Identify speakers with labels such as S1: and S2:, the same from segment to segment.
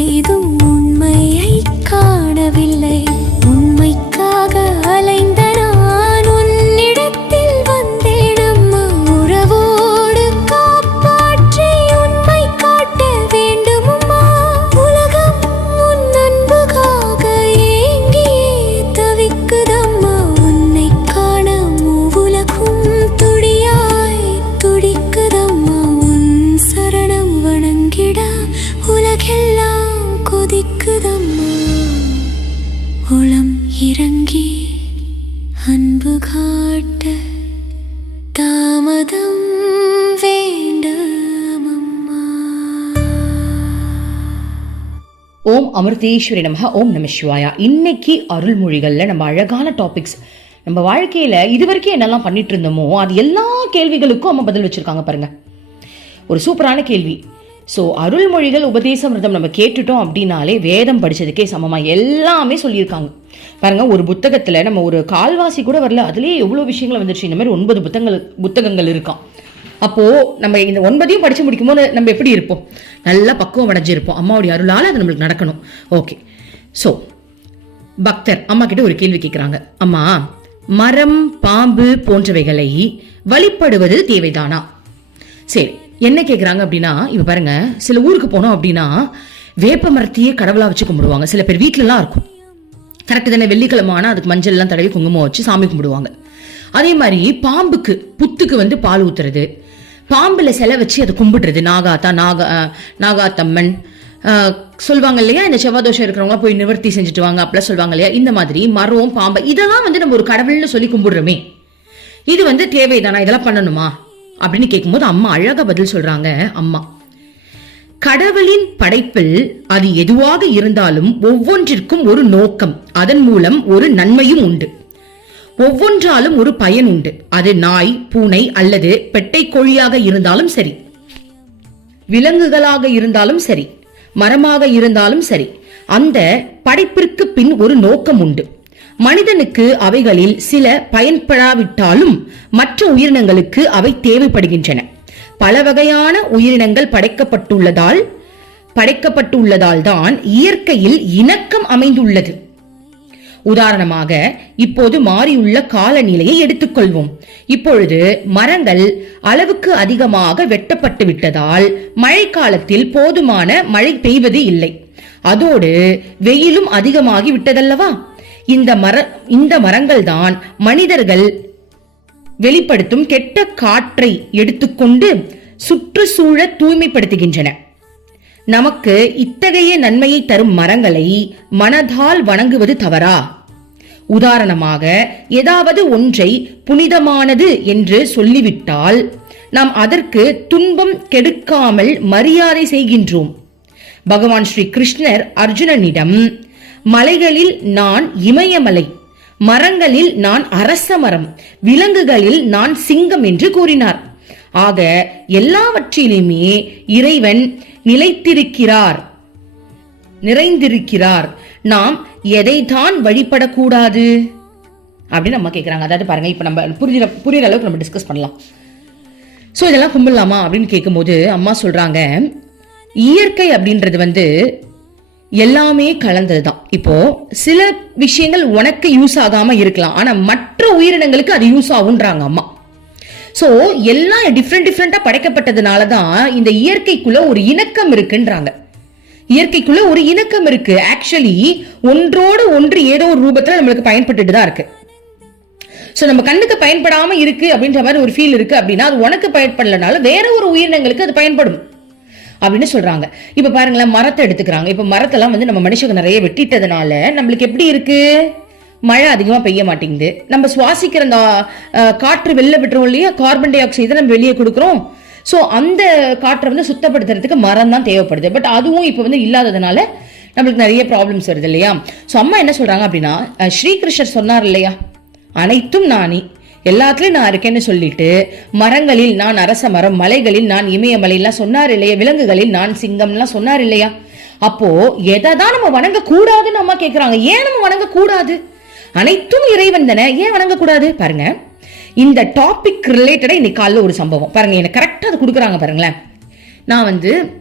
S1: You. கொதிக்குதம்மா. உளம் இறங்கி அன்பு காட்ட தாமதம்
S2: ஓம் அமிர்தேஸ்வரி நமக ஓம் நம சிவாயா. இன்னைக்கு அருள்மொழிகள்ல நம்ம அழகான டாபிக்ஸ் நம்ம வாழ்க்கையில இது வரைக்கும் என்னெல்லாம் பண்ணிட்டு இருந்தோமோ அது எல்லா கேள்விகளுக்கும் அம்மா பதில் வச்சிருக்காங்க பாருங்க. ஒரு சூப்பரான கேள்வி. ஸோ அருள்மொழிகள் உபதேசமிருதம் நம்ம கேட்டுட்டோம் அப்படின்னாலே வேதம் படிச்சதுக்கே சமமா. எல்லாமே சொல்லியிருக்காங்க. பாருங்க ஒரு புத்தகத்துல நம்ம ஒரு கால்வாசி கூட வரல அதுலேயே எவ்வளோ விஷயங்கள் வந்துருச்சு. இந்த மாதிரி ஒன்பது புத்தகங்கள் புத்தகங்கள் இருக்கான் அப்போ நம்ம இந்த ஒன்பதையும் படிச்சு முடிக்கும்போது நம்ம எப்படி இருப்போம்? நல்லா பக்குவம் அடைஞ்சிருப்போம். அம்மாவுடைய அருளால அது நம்மளுக்கு நடக்கணும். ஓகே ஸோ பக்தர் அம்மா கிட்ட ஒரு கேள்வி கேட்குறாங்க அம்மா மரம் பாம்பு போன்றவைகளை வழிபடுவது தேவைதானா? சரி என்ன கேட்குறாங்க அப்படின்னா இப்போ பாருங்க சில ஊருக்கு போனோம் அப்படின்னா வேப்ப மரத்தையே கடவுளாக வச்சு கும்பிடுவாங்க. சில பேர் வீட்டிலலாம் இருக்கும். கரெக்டு தானே வெள்ளிக்கிழமை ஆனால் அதுக்கு மஞ்சள் எல்லாம் தடவி குங்குமம் வச்சு சாமி கும்பிடுவாங்க. அதே மாதிரி பாம்புக்கு புத்துக்கு வந்து பால் ஊத்துறது. பாம்புல சிலை வச்சு அதை கும்பிடுறது. நாகாத்தா நாகா நாகாத்தம்மன் சொல்லுவாங்க இல்லையா? இந்த செவ்வாதோஷம் இருக்கிறவங்க போய் நிவர்த்தி செஞ்சுட்டு வாங்க அப்படிலாம் சொல்லுவாங்க இல்லையா? இந்த மாதிரி மரம் பாம்பு இதெல்லாம் வந்து நம்ம ஒரு கடவுள்னு சொல்லி கும்பிடுறோமே. இது வந்து தேவைதானா? இதெல்லாம் பண்ணணுமா? அப்படின்னு கேட்கும்போது அம்மா அழகா பதில் சொல்றாங்க அம்மா. கடவுளின் படைப்பில் அது எதுவாக இருந்தாலும் ஒவ்வொன்றிற்கும் ஒரு நோக்கம். அதன் மூலம் ஒரு நன்மையும் உண்டு. ஒவ்வொன்றாலும் ஒரு பயன் உண்டு. அது நாய் பூனை அல்லது பெட்டை கோழியாக இருந்தாலும் சரி. விலங்குகளாக இருந்தாலும் சரி. மரமாக இருந்தாலும் சரி. அந்த படைப்பிற்கு பின் ஒரு நோக்கம் உண்டு. மனிதனுக்கு அவைகளில் சில பயன்படாவிட்டாலும் மற்ற உயிரினங்களுக்கு அவை தேவைப்படுகின்றன. பல வகையான உயிரினங்கள் படைக்கப்பட்டுள்ளதால் படைக்கப்பட்டுள்ளதால் தான் இயற்கையில் இணக்கம் அமைந்துள்ளது. உதாரணமாக இப்போது மாறியுள்ள காலநிலையை எடுத்துக்கொள்வோம். இப்பொழுது மரங்கள் அளவுக்கு அதிகமாக வெட்டப்பட்டு விட்டதால் மழைக்காலத்தில் போதுமான மழை பெய்வது இல்லை. அதோடு வெயிலும் அதிகமாகி விட்டதல்லவா இந்த மர இந்த மரங்கள் தான் மனிதர்கள் வெளிப்படுத்தும் கெட்ட காற்றை எடுத்துக்கொண்டு சுற்றுச்சூழ தூய்மைப்படுத்துகின்றன. நமக்கு இத்தகைய நன்மையை தரும் மரங்களை மனதால் வணங்குவது தவறா? உதாரணமாக ஏதாவது ஒன்றை புனிதமானது என்று சொல்லிவிட்டால் நாம் அதற்கு துன்பம் கெடுக்காமல் மரியாதை செய்கின்றோம். பகவான் ஸ்ரீ கிருஷ்ணர் அர்ஜுனனிடம் மலைகளில் நான் இமயமலை மரங்களில் நான் அரச மரம் விலங்குகளில் நான் சிங்கம் என்று கூறினார். ஆக எல்லாவற்றிலுமே இறைவன் நிலைத்திருக்கிறார். நிறைந்திருக்கிறார். நாம் எதைதான் வழிபடக்கூடாது? அப்படின்னு நம்ம கேட்குறாங்க அதாவது பாருங்க இப்போ நம்ம புரியுற புரியுற அளவுக்கு நம்ம டிஸ்கஸ் பண்ணலாம். ஸோ இதெல்லாம் கும்பிடலாமா அப்படின்னு கேட்கும்போது அம்மா சொல்றாங்க இயற்கை அப்படின்றது வந்து எல்லாமே கலந்தது தான் இப்போ சில விஷயங்கள் உனக்கு யூஸ் ஆகாம இருக்கலாம். ஆனா மற்ற உயிரினங்களுக்கு அது யூஸ் ஆகுன்றாங்க அம்மா. ஸோ எல்லாம் டிஃப்ரெண்ட் டிஃப்ரெண்டா படைக்கப்பட்டதுனால தான் இந்த இயற்கைக்குள்ள ஒரு இணக்கம் இருக்குன்றாங்க. இயற்கைக்குள்ள ஒரு இணக்கம் இருக்கு. ஆக்சுவலி ஒன்றோடு ஒன்று ஏதோ ஒரு ரூபத்தில் நம்மளுக்கு பயன்பட்டுட்டு தான் இருக்கு. ஸோ நம்ம கண்ணுக்கு பயன்படாமல் இருக்கு அப்படின்ற மாதிரி ஒரு ஃபீல் இருக்கு அப்படின்னா அது உனக்கு பயன்படலனால வேற ஒரு உயிரினங்களுக்கு அது பயன்படும். அப்படின்னு சொல்றாங்க. இப்ப பாருங்களேன் மரத்தை எடுத்துக்கிறாங்க. இப்ப மரத்தெல்லாம் வந்து நம்ம மனுஷங்க நிறைய வெட்டிட்டதுனால நம்மளுக்கு எப்படி இருக்கு? மழை அதிகமாக பெய்ய மாட்டேங்குது. நம்ம சுவாசிக்கிற அந்த காற்று வெளில விட்டுறோம் இல்லையா? கார்பன் டை ஆக்சைடு நம்ம வெளியே கொடுக்குறோம். ஸோ அந்த காற்றை வந்து சுத்தப்படுத்துறதுக்கு மரம் தான் தேவைப்படுது. பட் அதுவும் இப்போ வந்து இல்லாததுனால நம்மளுக்கு நிறைய ப்ராப்ளம்ஸ் வருது இல்லையா? ஸோ அம்மா என்ன சொல்கிறாங்க அப்படின்னா ஸ்ரீகிருஷ்ணர் சொன்னார் இல்லையா? அனைத்தும் நானே. எல்லாத்துலயும் நான் இருக்கேன்னு சொல்லிட்டு மரங்களில் நான் அரச மரம் மலைகளில் நான் இமயமலைலாம் சொன்னார் இல்லையா? விலங்குகளில் நான் சிங்கம்லாம் சொன்னார் இல்லையா? அப்போ எதை தான் நம்ம வணங்க கூடாதுன்னு அம்மா கேக்குறாங்க. ஏன் நம்ம வணங்க கூடாது அனைத்தும் இறைவன் தானே. ஏன் வணங்க கூடாது பாருங்க. இந்த டாபிக் ரிலேட்டடா இன்னைக்கு காலைல ஒரு சம்பவம். பாருங்க எனக்கு கரெக்டா அது கொடுக்குறாங்க பாருங்களேன். நான் வந்து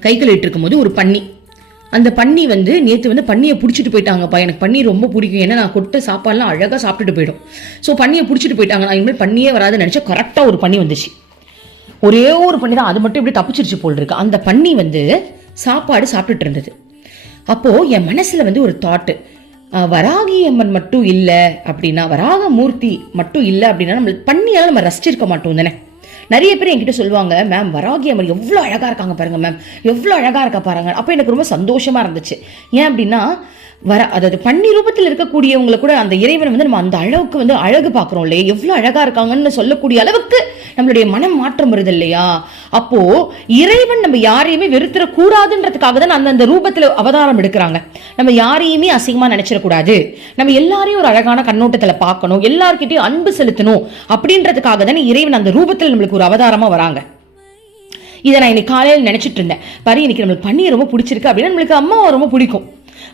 S2: கை கழுவிட்டு இருக்கும்போது ஒரு பன்னி. அந்த பன்னி வந்து நேற்று வந்து பன்னியை பிடிச்சிட்டு போயிட்டாங்கப்பா. எனக்கு பன்னி ரொம்ப பிடிக்கும். ஏன்னா நான் கொட்ட சாப்பாடுலாம் அழகாக சாப்பிட்டுட்டு போயிடும். ஸோ பன்னியை பிடிச்சிட்டு போயிட்டாங்க நான் இனிமேல் பன்னியே வராதுன்னு நினச்சா கரெக்டாக ஒரு பன்னி வந்துச்சு. ஒரே ஒரு பன்னி தான் அது மட்டும் இப்படி தப்பிச்சிருச்சு போல் இருக்கு அந்த பன்னி வந்து சாப்பாடு சாப்பிட்டுட்டு இருந்தது. அப்போது என் மனசில் வந்து ஒரு தாட்டு வராகி அம்மன் மட்டும் இல்லை அப்படின்னா வராக மூர்த்தி மட்டும் இல்லை அப்படின்னா நம்ம பன்னியால் நம்ம ரசிச்சிருக்க மாட்டோம் தானே. நிறைய பேர் என்கிட்ட சொல்லுவாங்க மேம் வராகி அம்மன் எவ்வளோ அழகாக இருக்காங்க பாருங்கள் மேம் எவ்வளோ அழகாக இருக்கா பாருங்க. அப்போ எனக்கு ரொம்ப சந்தோஷமாக இருந்துச்சு. ஏன் அப்படின்னா வர அதாவது பன்னி ரூபத்தில் இருக்கக்கூடியவங்களை கூட அந்த இறைவனை வந்து நம்ம அந்த அளவுக்கு வந்து அழகு பார்க்குறோம் இல்லையா? எவ்வளோ அழகாக இருக்காங்கன்னு சொல்லக்கூடிய அளவுக்கு நம்மளுடைய மனம் மாற்றம் வருது இல்லையா? அப்போ இறைவன் நம்ம யாரையுமே வெறுத்துடக்கூடாதுன்றதுக்காக தான் அந்த அந்த ரூபத்தில் அவதாரம் எடுக்கிறாங்க. நம்ம யாரையுமே அசிங்கமாக நினச்சிடக்கூடாது. நம்ம எல்லாரையும் ஒரு அழகான கண்ணோட்டத்தில் பார்க்கணும். எல்லார்கிட்டயும் அன்பு செலுத்தணும் அப்படின்றதுக்காக தானே இறைவன் அந்த ரூபத்தில் நம்மளுக்கு ஒரு அவதாரமாக வராங்க. இதை நான் இன்னைக்கு காலையில் நினச்சிட்டு இருந்தேன். பாரு இன்னைக்கு நம்மளுக்கு பண்ணி ரொம்ப பிடிச்சிருக்கு அப்படின்னா நம்மளுக்கு அம்மாவை ரொம்ப பிடிக்கும்.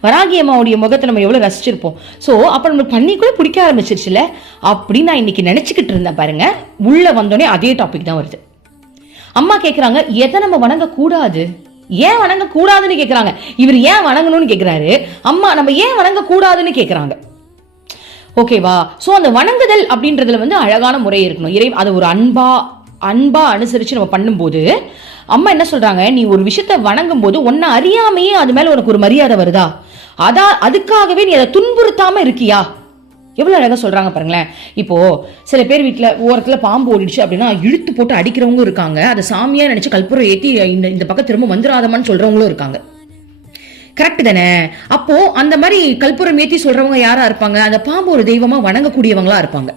S2: வராகி அம்மாவுடைய முகத்தை நம்ம எவ்வளோ ரசிச்சிருப்போம். ஸோ அப்போ நம்மளுக்கு பண்ணி கூட பிடிக்க ஆரம்பிச்சிருச்சுல அப்படின்னு நான் இன்னைக்கு நினச்சிக்கிட்டு இருந்தேன் பாருங்க. உள்ளே வந்தோடனே அதே டாபிக் தான் வருது. அம்மா கேட்குறாங்க எதை நம்ம வணங்கக்கூடாது? ஏன் வணங்கக்கூடாதுன்னு கேட்குறாங்க இவர் ஏன் வணங்கணும்னு கேட்குறாரு அம்மா நம்ம ஏன் வணங்கக்கூடாதுன்னு கேட்குறாங்க ஓகேவா ஸோ அந்த வணங்குதல் அப்படின்றதுல வந்து அழகான முறை இருக்கணும். இறை அதை ஒரு அன்பா அன்பா அனுசரித்து நம்ம பண்ணும்போது அம்மா என்ன சொல்றாங்க? நீ ஒரு விஷயத்த வணங்கும் போது உன்னை அறியாமையே அது மேலே உனக்கு ஒரு மரியாதை வருதா? அதான் அதுக்காகவே நீ அதை துன்புறுத்தாம இருக்கியா? எவ்வளவு அழகா சொல்றாங்க பாருங்களேன். இப்போ சில பேர் வீட்டுல ஓரத்துல பாம்பு ஓடிடுச்சு அப்படின்னா இழுத்து போட்டு அடிக்கிறவங்க இருக்காங்க. அதை சாமியா நினைச்சு கற்பூரம் ஏத்தி இந்த இந்த பக்கம் திரும்ப வந்துடாதமான்னு சொல்றவங்களும் இருக்காங்க. கரெக்ட் தானே? அப்போ அந்த மாதிரி கற்பூரம் ஏத்தி சொல்றவங்க யாரா இருப்பாங்க? அந்த பாம்பு ஒரு தெய்வமா வணங்கக்கூடியவங்களா இருப்பாங்க.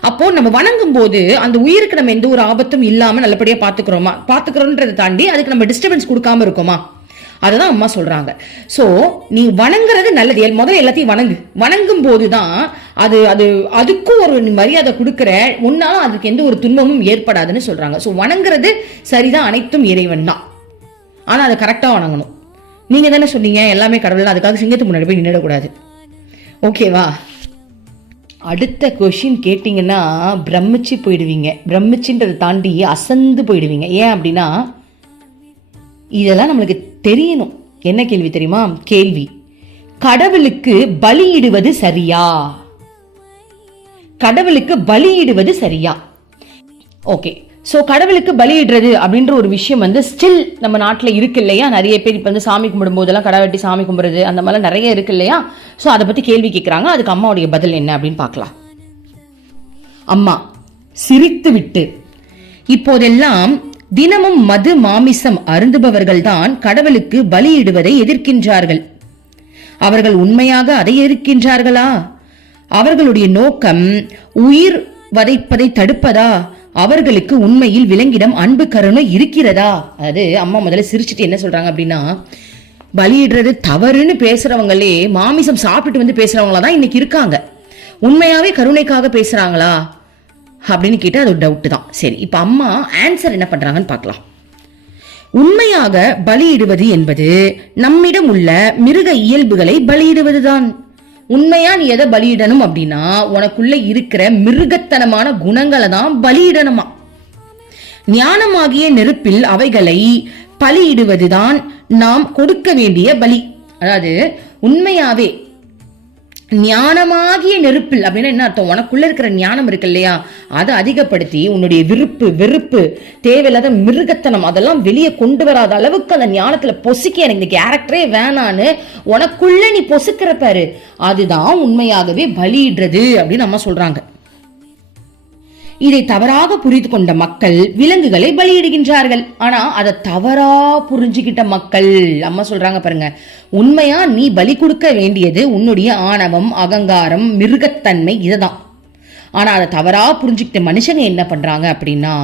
S2: அப்போ நம்ம வணங்கும் போது அந்த உயிருக்கு நம்ம எந்த ஒரு ஆபத்தும் இல்லாம நல்லபடியா பாத்துக்கிறோமா? பாத்துக்கிறோன்றதை தாண்டி அதுக்கு நம்ம டிஸ்டர்பன்ஸ் கொடுக்காம இருக்கோமா? அதுதான் அம்மா சொல்றாங்க. ஸோ நீ வணங்குறது நல்லது. எல் முதல்ல எல்லாத்தையும் வணங்கு. வணங்கும் போது தான் அது அது அதுக்கும் ஒரு மரியாதை கொடுக்குற உன்னாலும் அதுக்கு எந்த ஒரு துன்பமும் ஏற்படாதுன்னு சொல்றாங்க. ஸோ வணங்குறது சரிதான். அனைத்தும் இறைவன் தான். ஆனால் அதை கரெக்டாக வணங்கணும். நீங்க தானே சொன்னீங்க எல்லாமே கடவுள் அதுக்காக சிங்கத்துக்கு முன்னாடி போய் நின்றுடக்கூடாது ஓகேவா அடுத்த கொஷின் கேட்டிங்கன்னா பிரமிச்சு போயிடுவீங்க. பிரமிச்சுன்றதை தாண்டி அசந்து போயிடுவீங்க. ஏன் அப்படின்னா இதெல்லாம் நம்மளுக்கு தெரியணும். என்ன கேள்வி தெரியுமா? கேள்வி. கடவுளுக்கு பலியிடுவது சரியா? கடவுளுக்கு பலியிடுவது சரியா? ஓகே ஸோ கடவுளுக்கு பலியிடுறது அப்படின்ற ஒரு விஷயம் வந்து ஸ்டில் நம்ம நாட்டில் இருக்கு இல்லையா? நிறைய பேர் இப்போ வந்து சாமி கும்பிடும் போதெல்லாம் கடை வெட்டி சாமி கும்பிடுறது அந்த மாதிரிலாம் நிறைய இருக்கு இல்லையா? ஸோ அதை பற்றி கேள்வி கேட்குறாங்க அதுக்கு அம்மாவுடைய பதில் என்ன அப்படின்னு பார்க்கலாம். அம்மா சிரித்து விட்டு இப்போதெல்லாம் தினமும் மது மாமிசம் அருந்துபவர்கள்தான் கடவுளுக்கு பலியிடுவதை எதிர்க்கின்றார்கள். அவர்கள் உண்மையாக அதை எதிர்க்கின்றார்களா? அவர்களுடைய நோக்கம் உயிர் வதைப்பதை தடுப்பதா? அவர்களுக்கு உண்மையில் விலங்கிடம் அன்பு கருணை இருக்கிறதா? அதாவது அம்மா முதல்ல சிரிச்சுட்டு என்ன சொல்றாங்க அப்படின்னா பலியிடுறது தவறுன்னு பேசுறவங்களே மாமிசம் சாப்பிட்டு வந்து பேசுறவங்களா தான் இன்னைக்கு இருக்காங்க. உண்மையாவே கருணைக்காக பேசுறாங்களா? அப்படின்னு கேட்டால் அது ஒரு டவுட்டு தான். சரி இப்போ அம்மா ஆன்சர் என்ன பண்ணுறாங்கன்னு பார்க்கலாம். உண்மையாக பலியிடுவது என்பது நம்மிடம் உள்ள மிருக இயல்புகளை பலியிடுவதுதான். உண்மையா நீ எதை பலியிடணும் அப்படின்னா உனக்குள்ள இருக்கிற மிருகத்தனமான குணங்களை தான் பலியிடணுமா? ஞானமாகிய நெருப்பில் அவைகளை பலியிடுவதுதான் நாம் கொடுக்க வேண்டிய பலி. அதாவது உண்மையாவே ஞானமாகிய நெருப்பில் அப்படின்னா என்ன அர்த்தம்? உனக்குள்ள இருக்கிற ஞானம் இருக்கு இல்லையா? அதை அதிகப்படுத்தி உன்னுடைய விருப்பு வெறுப்பு தேவையில்லாத மிருகத்தனம் அதெல்லாம் வெளியே கொண்டு வராத அளவுக்கு அந்த ஞானத்துல பொசுக்கி எனக்கு இந்த கேரக்டரே வேணான்னு உனக்குள்ள நீ பொசுக்கிற பாரு. அதுதான் உண்மையாகவே பலியிடுறது அப்படின்னு அம்மா சொல்றாங்க. இதை தவறாக புரிந்து கொண்ட மக்கள் விலங்குகளை பலியிடுகின்றார்கள். ஆனா அதை தவறா புரிஞ்சுக்கிட்ட மக்கள் அம்மா சொல்றாங்க பாருங்க உண்மையா நீ பலி கொடுக்க வேண்டியது உன்னுடைய ஆணவம் அகங்காரம் மிருகத்தன்மை இதுதான். ஆனா அதை தவறா புரிஞ்சுக்கிட்ட மனுஷங்க என்ன பண்றாங்க அப்படின்னா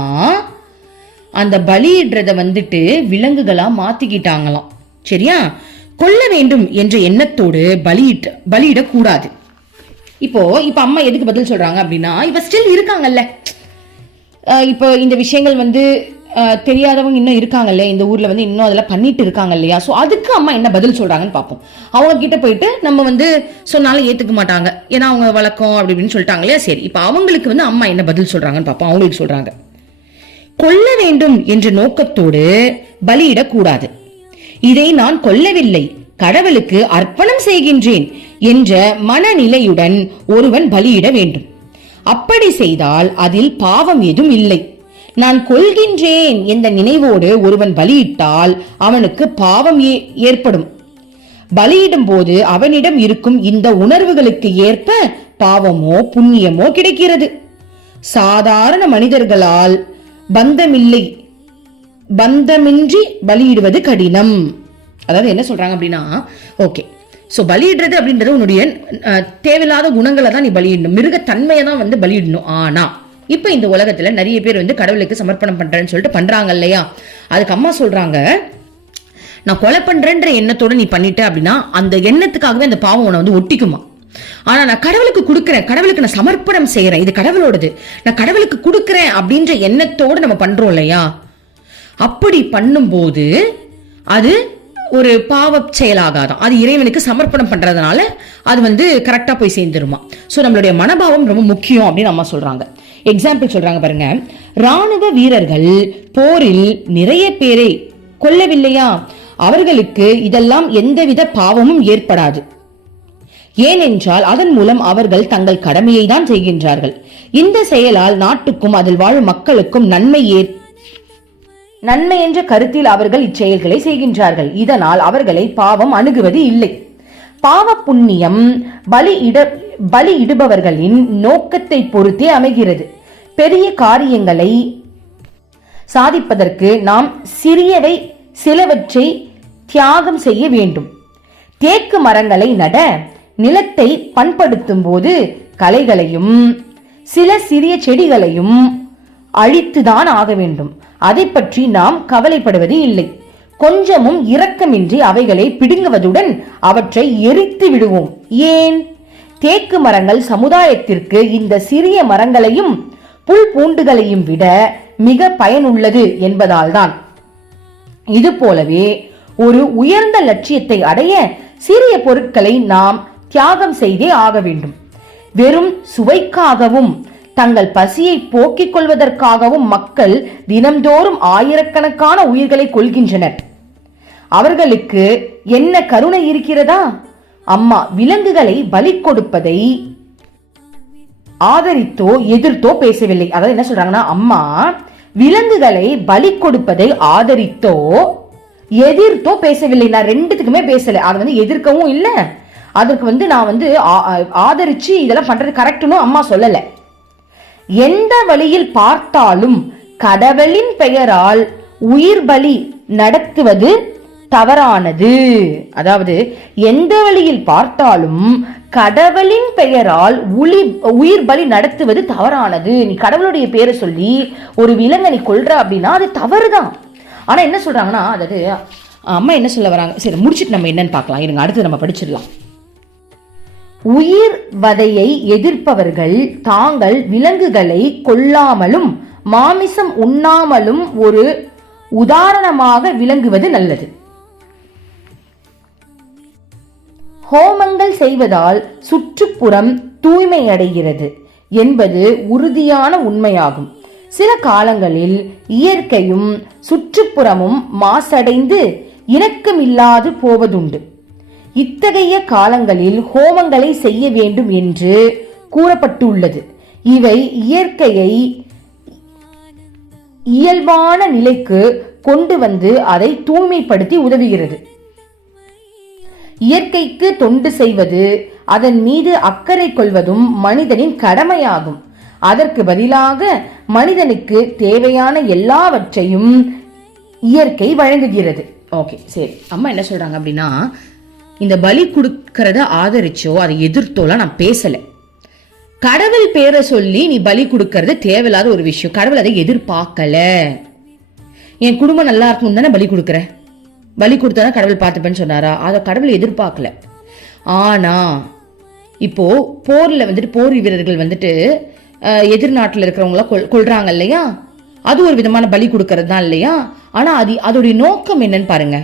S2: அந்த பலியிடுறத வந்துட்டு விலங்குகளா மாத்திக்கிட்டாங்களாம். சரியா? கொல்ல வேண்டும் என்ற எண்ணத்தோடு பலியிட்ட பலியிடக்கூடாது. இப்போ இப்போ அம்மா எதுக்கு பதில் சொல்றாங்க அப்படின்னா இப்போ ஸ்டில் இருக்காங்கல்ல. இப்போ இந்த விஷயங்கள் வந்து தெரியாதவங்க இன்னும் இருக்காங்கல்ல இந்த ஊரில் வந்து இன்னும் அதெல்லாம் பண்ணிட்டு இருக்காங்க இல்லையா? ஸோ அதுக்கு அம்மா என்ன பதில் சொல்கிறாங்கன்னு பார்ப்போம். அவங்க கிட்ட போயிட்டு நம்ம வந்து சொன்னாலும் ஏற்றுக்க மாட்டாங்க. ஏன்னா அவங்க வழக்கம் அப்படி இப்படின்னு சொல்லிட்டாங்க இல்லையா? சரி இப்போ அவங்களுக்கு வந்து அம்மா என்ன பதில் சொல்கிறாங்கன்னு பார்ப்போம். அவங்களுக்கு சொல்கிறாங்க கொல்ல வேண்டும் என்ற நோக்கத்தோடு பலியிடக்கூடாது இதை நான் கொல்லவில்லை. கடவுளுக்கு அர்ப்பணம் செய்கின்றேன் என்ற மனநிலையுடன் ஒருவன் பலியிட வேண்டும். அப்படி செய்தால் அதில் பாவம் எதுவும் இல்லை. நான் கொள்கின்றேன் என்ற நினைவோடு ஒருவன் பலியிட்டால் அவனுக்கு பாவம் ஏ- ஏற்படும். பலியிடும் போது அவனிடம் இருக்கும் இந்த உணர்வுகளுக்கு ஏற்ப பாவமோ புண்ணியமோ கிடைக்கிறது. சாதாரண மனிதர்களால் பந்தமில்லை பந்தமின்றி பலியிடுவது கடினம். அதாவது என்ன சொல்கிறாங்க அப்படின்னா ஓகே ஸோ பலியிடுறது அப்படின்றது உன்னுடைய தேவையில்லாத குணங்களை தான் நீ பலியிடணும். மிருகத்தன்மையை தான் வந்து பலியிடணும். ஆனால் இப்போ இந்த உலகத்தில் நிறைய பேர் வந்து கடவுளுக்கு சமர்ப்பணம் பண்ணுறேன்னு சொல்லிட்டு பண்ணுறாங்க இல்லையா? அதுக்கு அம்மா சொல்கிறாங்க நான் கொலை பண்றேன்ற எண்ணத்தோட நீ பண்ணிட்ட அப்படின்னா அந்த எண்ணத்துக்காகவே அந்த பாவம் உன்னை வந்து ஒட்டிக்குமா? ஆனா நான் கடவுளுக்கு கொடுக்குறேன். கடவுளுக்கு நான் சமர்ப்பணம் செய்யறேன். இது கடவுளோடது. நான் கடவுளுக்கு கொடுக்குறேன் அப்படின்ற எண்ணத்தோடு நம்ம பண்றோம் இல்லையா? அப்படி பண்ணும்போது அது ஒரு பாவ செயலாகாதான் அது இறைவனுக்கு சமர்ப்பணம் பண்றதுனால அது வந்து கரெக்டாக போய் சேர்ந்துருமா. ஸோ நம்மளுடைய மனபாவம் ரொம்ப முக்கியம் அப்படின்னு அம்மா சொல்றாங்க. எக்ஸாம்பிள் சொல்றாங்க பாருங்க. ராணுவ வீரர்கள் போரில் நிறைய பேரை கொல்லவில்லையா? அவர்களுக்கு இதெல்லாம் எந்தவித பாவமும் ஏற்படாது. ஏனென்றால் அதன் மூலம் அவர்கள் தங்கள் கடமையை தான் செய்கின்றார்கள். இந்த செயலால் நாட்டுக்கும் அதில் வாழும் மக்களுக்கும் நன்மை ஏற் நன்மை என்ற கருத்தில் அவர்கள் இச்செயல்களை செய்கின்றார்கள். இதனால் அவர்களை பாவம் அணுகுவது இல்லை. பாவ புண்ணியம் பலியிட பலியிடுபவர்களின் நோக்கத்தை பொறுத்தே அமைகிறது. பெரிய காரியங்களை சாதிப்பதற்கு நாம் சிறியவை சிலவற்றை தியாகம் செய்ய வேண்டும். தேக்கு மரங்களை நட நிலத்தை பண்படுத்தும் போது களைகளையும் சில சிறிய செடிகளையும் அழித்துதான் ஆக வேண்டும். அதை பற்றி நாம் கவலைப்படுவது இல்லை. கொஞ்சமும் இரக்கமின்றி அவைகளை பிடுங்குவதுடன் அவற்றை எரித்து விடுவோம். ஏன்? தேக்கு மரங்கள் சமுதாயத்திற்கு இந்த சிறிய மரங்களையும் புல் பூண்டுகளையும் விட மிக பயனுள்ளது என்பதால்தான். இது போலவே ஒரு உயர்ந்த லட்சியத்தை அடைய சிறிய பொருட்களை நாம் தியாகம் செய்தே ஆக வேண்டும். வெறும் சுவைக்காகவும் தங்கள் பசியை போக்கிக் கொள்வதற்காகவும் மக்கள் தினம்தோறும் ஆயிரக்கணக்கான உயிர்களை கொள்கின்றனர் அவர்களுக்கு என்ன கருணை இருக்கிறதா? அம்மா விலங்குகளை பலி கொடுப்பதை ஆதரித்தோ எதிர்த்தோ பேசவில்லை. அதாவது என்ன சொல்றாங்கன்னா அம்மா விலங்குகளை பலி கொடுப்பதை ஆதரித்தோ எதிர்த்தோ பேசவில்லை. நான் ரெண்டுத்துக்குமே பேசல. அது வந்து எதிர்க்கவும் இல்லை. அதற்கு வந்து நான் வந்து ஆதரிச்சு இதெல்லாம் பண்றது கரெக்டுன்னு அம்மா சொல்லலை. எந்த வழியில் பார்த்தாலும் கடவுளின் பெயரால் உயிர் பலி நடத்துவது தவறானது. அதாவது எந்த வழியில் பார்த்தாலும் கடவுளின் பெயரால் உளி உயிர் பலி நடத்துவது தவறானது. நீ கடவுளுடைய பேரை சொல்லி ஒரு விலங்கை நீ கொள்ற அப்படின்னா அது தவறு தான் ஆனால் என்ன சொல்கிறாங்கன்னா அதாவது அம்மா என்ன சொல்ல வராங்க? சரி முடிச்சுட்டு நம்ம என்னன்னு பார்க்கலாம். இருங்க அடுத்து நம்ம படிச்சிடலாம். உயிர் வதையை எதிர்ப்பவர்கள் தாங்கள் விலங்குகளை கொல்லாமலும் மாமிசம் உண்ணாமலும் ஒரு உதாரணமாக விளங்குவது நல்லது. ஹோமங்கள் செய்வதால் சுற்றுப்புறம் தூய்மையடைகிறது என்பது உறுதியான உண்மையாகும். சில காலங்களில் இயற்கையும் சுற்றுப்புறமும் மாசடைந்து இணக்கமில்லாது போவதுண்டு. இத்தகைய காலங்களில் ஹோமங்களை செய்ய வேண்டும் என்று கூறப்பட்டுள்ளது. இவை இயற்கையை இயல்பான நிலைக்கு கொண்டு வந்து அதை தூய்மைப்படுத்தி உதவுகிறது. இயற்கைக்கு தொண்டு செய்வது அதன் மீது அக்கறை கொள்வதும் மனிதனின் கடமையாகும். அதற்கு பதிலாக மனிதனுக்கு தேவையான எல்லாவற்றையும் இயற்கை வழங்குகிறது. ஓகே சரி. அம்மா என்ன சொல்றாங்க அப்படின்னா இந்த பலி கொடுக்கறத ஆதரிச்சோ அதை எதிர்த்தோலாம் நான் பேசலை. கடவுள் பேரை சொல்லி நீ பலி கொடுக்கறது தேவையில்லாத ஒரு விஷயம். கடவுள் அதை எதிர்பார்க்கல. என் குடும்பம் நல்லா இருக்கணும் தானே பலி கொடுக்குற? பலி கொடுத்தா தான் கடவுள் பார்த்துப்பேன்னு சொன்னாரா? அதை கடவுள் எதிர்பார்க்கல. ஆனா இப்போ போர்ல வந்துட்டு போர் வீரர்கள் வந்துட்டு எதிர்நாட்டில் இருக்கிறவங்கள கொல் கொள்றாங்க இல்லையா? அது ஒரு விதமான பலி கொடுக்கறது தான் இல்லையா? ஆனா அது அதோடைய நோக்கம் என்னன்னு பாருங்க.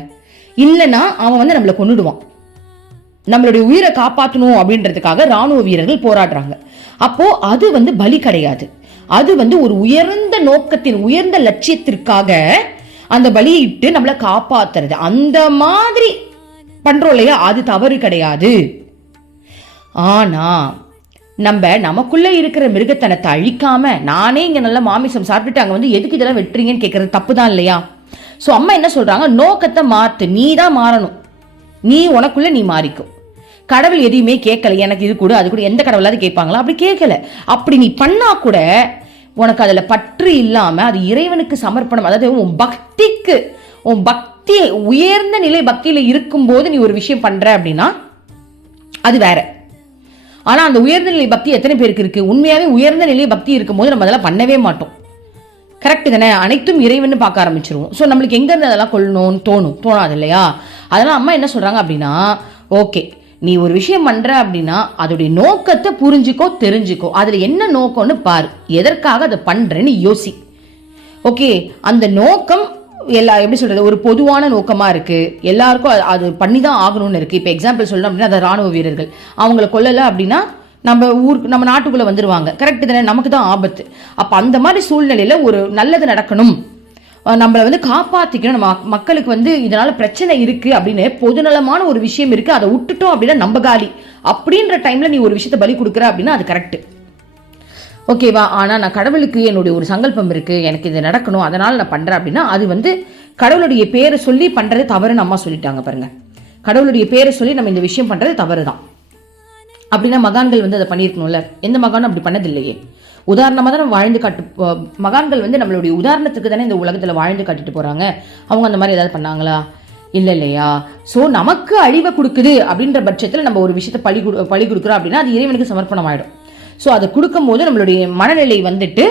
S2: இல்லைன்னா அவன் வந்து நம்மளை கொண்டுடுவான் நம்மளுடைய உயிரை காப்பாற்றணும் அப்படின்றதுக்காக ராணுவ வீரர்கள் போராடுறாங்க. அப்போ அது வந்து பலி கிடையாது. அது வந்து ஒரு உயர்ந்த நோக்கத்தின் உயர்ந்த லட்சியத்திற்காக அந்த பலியிட்டு நம்மளை காப்பாத்துறது. அந்த மாதிரி பண்றோம் இல்லையா அது தவறு கிடையாது. ஆனா நம்ம நமக்குள்ள இருக்கிற மிருகத்தனத்தை அழிக்காம நானே இங்க நல்ல மாமிசம் சாப்பிட்டுட்டு அங்க வந்து எதுக்கு இதெல்லாம் வெட்டுறீங்கன்னு கேட்கறது தப்பு தான் இல்லையா? ஸோ அம்மா என்ன சொல்றாங்க? நோக்கத்தை மாத்து. நீ தான் மாறணும். நீ உனக்குள்ள நீ மாறிக்கும் கடவுள் எதையுமே கேட்கல. எனக்கு இது கூட அது கூட எந்த கடவுளாவது கேட்பாங்களா? அப்படி கேட்கல. அப்படி நீ பண்ணா கூட உனக்கு அதில் பற்று இல்லாமல் அது இறைவனுக்கு சமர்ப்பணம் அதாவது உன் பக்திக்கு உன் பக்தி உயர்ந்த நிலை பக்தியில் இருக்கும்போது நீ ஒரு விஷயம் பண்ணுற அப்படின்னா அது வேற. ஆனால் அந்த உயர்ந்த நிலை பக்தி எத்தனை பேருக்கு இருக்கு? உண்மையாகவே உயர்ந்த நிலை பக்தி இருக்கும்போது நம்ம அதெல்லாம் பண்ணவே மாட்டோம். கரெக்டு தானே? அனைத்தும் இறைவன் பார்க்க ஆரம்பிச்சிருவோம். ஸோ நம்மளுக்கு எங்கேருந்து அதெல்லாம் கொள்ளணும்னு தோணும்? தோணாது இல்லையா? அதெல்லாம் அம்மா என்ன சொல்கிறாங்க அப்படின்னா ஓகே நீ ஒரு விஷயம் பண்ற அப்படின்னா அதோடைய நோக்கத்தை புரிஞ்சுக்கோ தெரிஞ்சுக்கோ. அதுல என்ன நோக்கம்னு பாரு. எதற்காக அதை பண்றேன்னு யோசி. ஓகே அந்த நோக்கம் எல்லா எப்படி சொல்றது ஒரு பொதுவான நோக்கமா இருக்கு. எல்லாருக்கும் அது- அது பண்ணி தான் ஆகணும்னு இருக்கு. இப்போ எக்ஸாம்பிள் சொல்லணும் அப்படின்னா அது ராணுவ வீரர்கள். அவங்கள கொல்லலை அப்படின்னா நம்ம ஊருக்கு நம்ம நாட்டுக்குள்ள வந்துருவாங்க. கரெக்ட் தானே? நமக்கு தான் ஆபத்து. அப்ப அந்த மாதிரி சூழ்நிலையில ஒரு நல்லது நடக்கணும். நம்மளை வந்து காப்பாற்றிக்கணும் நம்ம மக்களுக்கு வந்து இதனால் பிரச்சனை இருக்குது அப்படின்னு பொதுநலமான ஒரு விஷயம் இருக்குது அதை விட்டுட்டோம் அப்படின்னா நம்ம காலி. அப்படின்ற டைமில் நீ ஒரு விஷயத்தை பலி கொடுக்குற அப்படின்னா அது கரெக்ட் ஓகேவா ஆனால் நான் கடவுளுக்கு என்னுடைய ஒரு சங்கல்பம் இருக்குது எனக்கு இது நடக்கணும். அதனால் நான் பண்ணுறேன் அப்படின்னா அது வந்து கடவுளுடைய பேரை சொல்லி பண்ணுறது தவறுன்னு அம்மா சொல்லிட்டாங்க பாருங்கள் கடவுளுடைய பேரை சொல்லி நம்ம இந்த விஷயம் பண்ணுறது தவறு தான் அப்படின்னா மகான்கள் வந்து அதை பண்ணியிருக்கணும்ல. எந்த மகானும் அப்படி பண்ணதில்லையே. உதாரணமாக தான் நம்ம வாழ்ந்து காட்டு மகான்கள் வந்து நம்மளுடைய உதாரணத்துக்கு தானே இந்த உலகத்தில் வாழ்ந்து காட்டிட்டு போகிறாங்க அவங்க அந்த மாதிரி ஏதாவது பண்ணாங்களா? இல்லை இல்லையா? ஸோ நமக்கு அழிவை கொடுக்குது அப்படின்ற பட்சத்தில் நம்ம ஒரு விஷயத்தை பழி கொடு பழி கொடுக்குறோம் அப்படின்னா அது இறைவனுக்கு சமர்ப்பணம் ஆகிடும் ஸோ அதை கொடுக்கும்போது நம்மளுடைய மனநிலை வந்துட்டு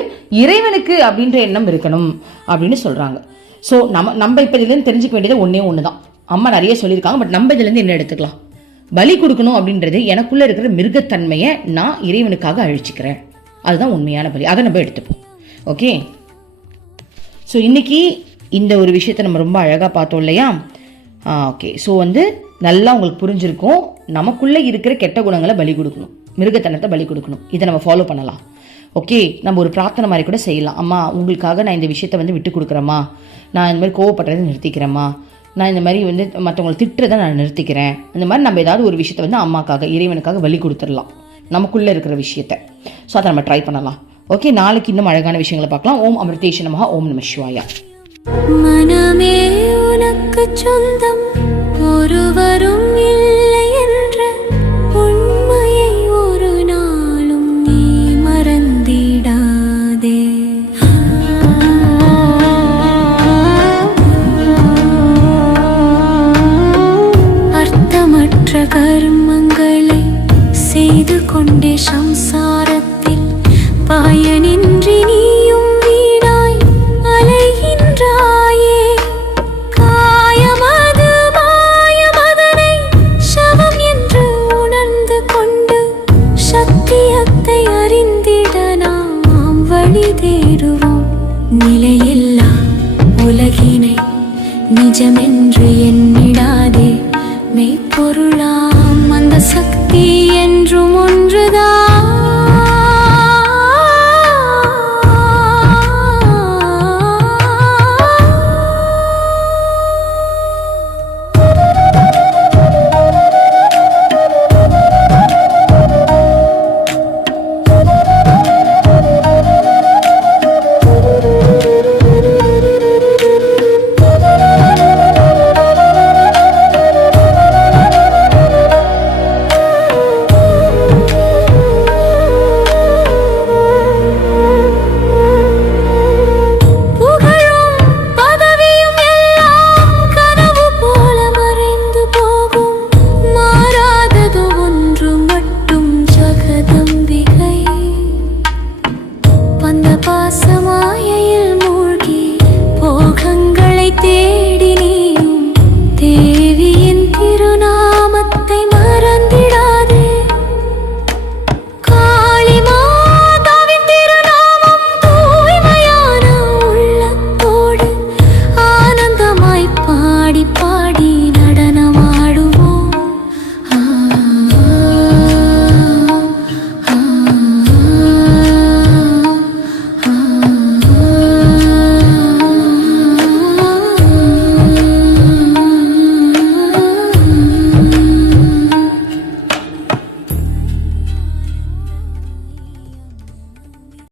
S2: இறைவனுக்கு அப்படின்ற எண்ணம் இருக்கணும் அப்படின்னு சொல்கிறாங்க ஸோ நம்ம நம்ம இப்போ இதுலேருந்து தெரிஞ்சுக்க வேண்டியது ஒன்றே ஒன்று தான் அம்மா நிறைய சொல்லியிருக்காங்க பட் நம்ம இதுலேருந்து என்ன எடுத்துக்கலாம்? பலி கொடுக்கணும் அப்படின்றது எனக்குள்ளே இருக்கிற மிருகத்தன்மையை நான் இறைவனுக்காக அழிச்சிக்கிறேன். அதுதான் உண்மையான பலி அதை நம்ம எடுத்துப்போம். ஓகே ஸோ இன்றைக்கி இந்த ஒரு விஷயத்தை நம்ம ரொம்ப அழகாக பார்த்தோம் இல்லையா? ஓகே ஸோ வந்து நல்லா உங்களுக்கு புரிஞ்சிருக்கும். நமக்குள்ளே இருக்கிற கெட்ட குணங்களை பலி கொடுக்கணும். மிருகத்தனத்தை பலி கொடுக்கணும். இதை நம்ம ஃபாலோ பண்ணலாம். ஓகே நம்ம ஒரு பிரார்த்தனை மாதிரி கூட செய்யலாம். அம்மா உங்களுக்காக நான் இந்த விஷயத்தை வந்து விட்டு கொடுக்குறேம்மா. நான் இந்த மாதிரி கோவப்படுறதை நிறுத்திக்கிறேம்மா. நான் இந்த மாதிரி வந்து மற்றவங்களை திட்டுறதை நான் நிறுத்திக்கிறேன். இந்த மாதிரி நம்ம ஏதாவது ஒரு விஷயத்தை வந்து அம்மாக்காக இறைவனுக்காக வழி கொடுத்துடலாம். நமக்குள்ளே இருக்கிற விஷயத்த. ஸோ அதை நம்ம ட்ரை பண்ணலாம். ஓகே நாளைக்கு இன்னும் அழகான விஷயங்களை பார்க்கலாம். ஓம் அமிர்தேஷ நமஹா ஓம் நம சிவாயா.
S1: மனமே உனக்கு சொந்தம் ஒருவரும் இல்லை.